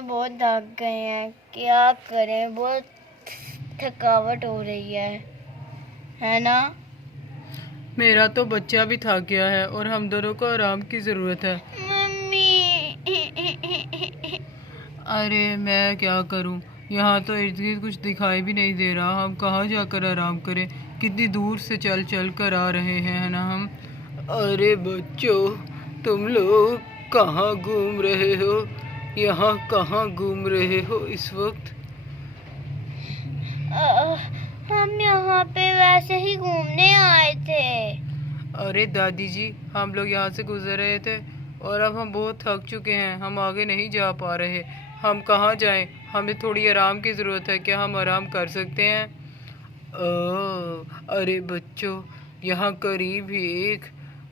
में बहुत थक गए हैं, क्या करें, बहुत थकावट हो रही है ना। मेरा तो बच्चा भी थक गया है और हम दोनों को आराम की ज़रूरत है। मम्मी। अरे मैं क्या करूं, यहाँ तो इर्द गिर्द कुछ दिखाई भी नहीं दे रहा। हम कहाँ जाकर आराम करें? कितनी दूर से चल चल कर आ रहे हैं, है ना हम। अरे बच्चों, तुम लोग कहाँ घूम रहे हो? यहाँ कहाँ घूम रहे हो इस वक्त? हम यहाँ पे वैसे ही घूमने आए थे। अरे दादी जी, हम लोग यहाँ से गुजर रहे थे और अब हम बहुत थक चुके हैं, हम आगे नहीं जा पा रहे। हम कहाँ जाएं? हमें थोड़ी आराम की ज़रूरत है, क्या हम आराम कर सकते हैं? अरे बच्चों, यहाँ करीब ही एक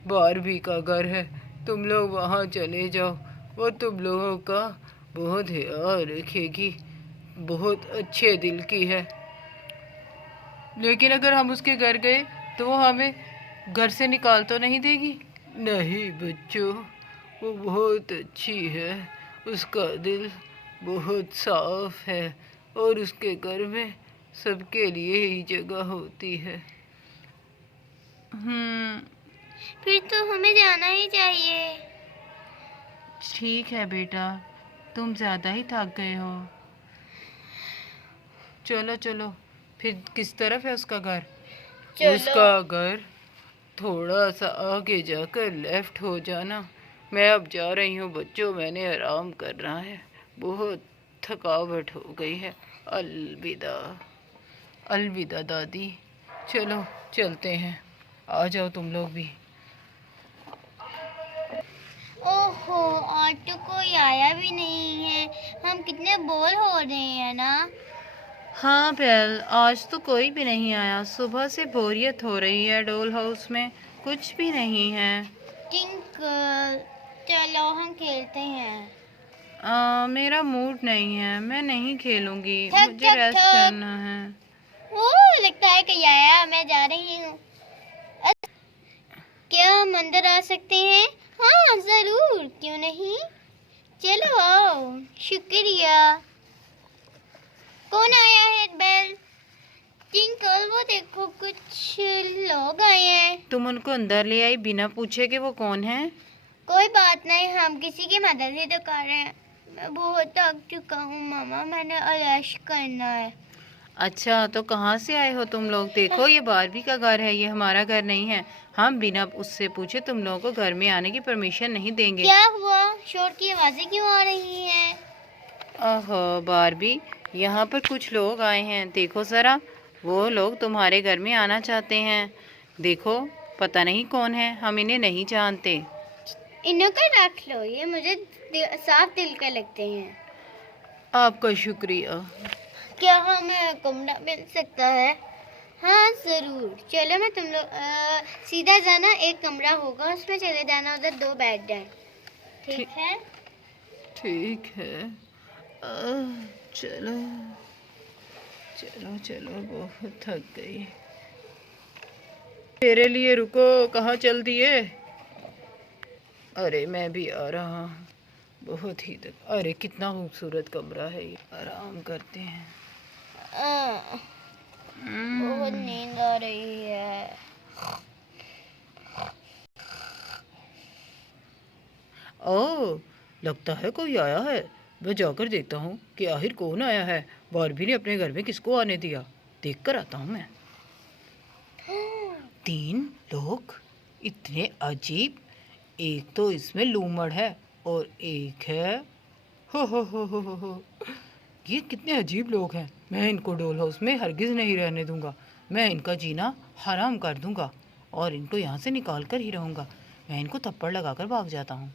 बारबी का घर है, तुम लोग वहाँ चले जाओ। वो तुम लोगों का बहुत ख्याल रखेगी, बहुत अच्छे दिल की है। लेकिन अगर हम उसके घर गए तो वो हमें घर से निकाल तो नहीं देगी? नहीं बच्चों, वो बहुत अच्छी है, उसका दिल बहुत साफ है और उसके घर में सबके लिए ही जगह होती है। फिर तो हमें जाना ही चाहिए। ठीक है बेटा, तुम ज़्यादा ही थक गए हो। चलो चलो, फिर किस तरफ है उसका घर? चलो। उसका घर थोड़ा सा आगे जाकर लेफ्ट हो जाना। मैं अब जा रही हूँ बच्चों, मैंने आराम करना है, बहुत थकावट हो गई है। अलविदा। अलविदा दादी। चलो चलते हैं, आ जाओ तुम लोग भी। ओहो, आज तो कोई आया भी नहीं है, हम कितने बोर हो रहे हैं ना। हाँ बेल, आज तो कोई भी नहीं आया। सुबह से बोरियत हो रही है, डॉल हाउस में कुछ भी नहीं है। टिंकल, चलो हम खेलते हैं। मेरा मूड नहीं है, मैं नहीं खेलूंगी, थक मुझे थक रेस्ट थक। करना है। ओह, लगता है कि आया, मैं जा रही हूँ। क्या हम अंदर आ सकते हैं? हाँ जरूर, क्यों नहीं, चलो आओ। शुक्रिया। कौन आया है बेल? टिंकल, वो देखो कुछ लोग आए हैं। तुम उनको अंदर ले आई बिना पूछे कि वो कौन है? कोई बात नहीं, हम किसी की मदद ही तो कर रहे हैं। मैं बहुत थक चुका हूँ मामा, मैंने ऐश करना है। अच्छा, तो कहाँ से आए हो तुम लोग? देखो ये बारबी का घर है, ये हमारा घर नहीं है। हम बिना उससे पूछे तुम लोगों को घर में आने की परमिशन नहीं देंगे। क्या हुआ, शोर की आवाजें क्यों आ रही हैं? ओहो बारबी, यहाँ पर कुछ लोग आए हैं, देखो ज़रा। वो लोग तुम्हारे घर में आना चाहते हैं। देखो, पता नहीं कौन है, हम इन्हें नहीं जानते। इन्हें का रख लो, ये मुझे साफ दिल के लगते हैं। आपका शुक्रिया। क्या हमें कमरा मिल सकता है? हाँ जरूर, चलो मैं तुम लोग सीधा जाना, एक कमरा होगा उसमें चले जाना, उधर 2 बेड हैं, ठीक है? ठीक है। चलो चलो चलो, बहुत थक गई। मेरे लिए रुको, कहाँ चल दिए? अरे मैं भी आ रहा हूँ, बहुत ही तक। अरे कितना खूबसूरत कमरा है ये, आराम करते हैं। बहुत नींद आ रही है। ओह, लगता है कोई आया है। मैं जाकर देखता हूँ कि आखिर कौन आया है। बारबी ने अपने घर में किसको आने दिया, देख कर आता हूँ मैं। 3 लोग, इतने अजीब। एक तो इसमें लूमड़ है और एक है हो। ये कितने अजीब लोग हैं। मैं इनको डॉल हाउस में हरगिज़ नहीं रहने दूंगा। मैं इनका जीना हराम कर दूंगा और इनको यहाँ से निकाल कर ही रहूँगा। मैं इनको थप्पड़ लगाकर भाग जाता हूँ।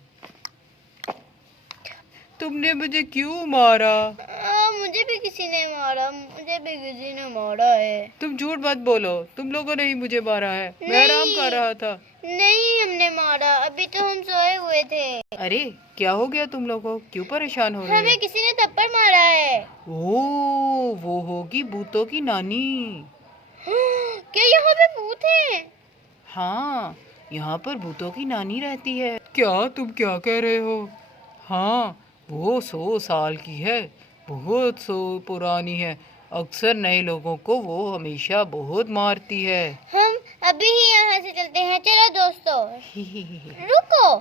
तुमने मुझे क्यों मारा? मुझे भी किसी ने मारा, मुझे भी किसी ने मारा है। तुम झूठ मत बोलो, तुम लोगों ने ही मुझे मारा है, मैं आराम कर रहा था। नहीं, हमने मारा, अभी तो हम सोए हुए थे। अरे क्या हो गया तुम लोगों को, क्यों परेशान हो रहे हमें हो? किसी ने थप्पड़ मारा है। ओह, वो होगी भूतों की नानी। क्या यहाँ पे भूत है? हाँ, यहाँ पर भूतों की नानी रहती है। क्या तुम क्या कह रहे हो? हाँ, वो 100 साल की है, बहुत पुरानी है। अक्सर नए लोगों को वो हमेशा बहुत मारती है। हम अभी ही यहाँ से चलते हैं। चलो दोस्तों, रुको,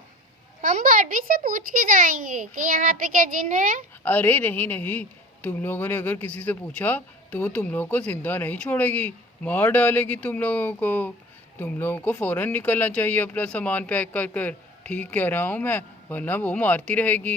हम बारबी से पूछ के जाएंगे कि यहाँ पे क्या जिन है। अरे नहीं नहीं, तुम लोगों ने अगर किसी से पूछा तो वो तुम लोगों को जिंदा नहीं छोड़ेगी, मार डालेगी तुम लोगों को। तुम लोगों को फौरन निकलना चाहिए अपना सामान पैक कर कर। ठीक कह रहा हूँ मैं, वरना वो मारती रहेगी।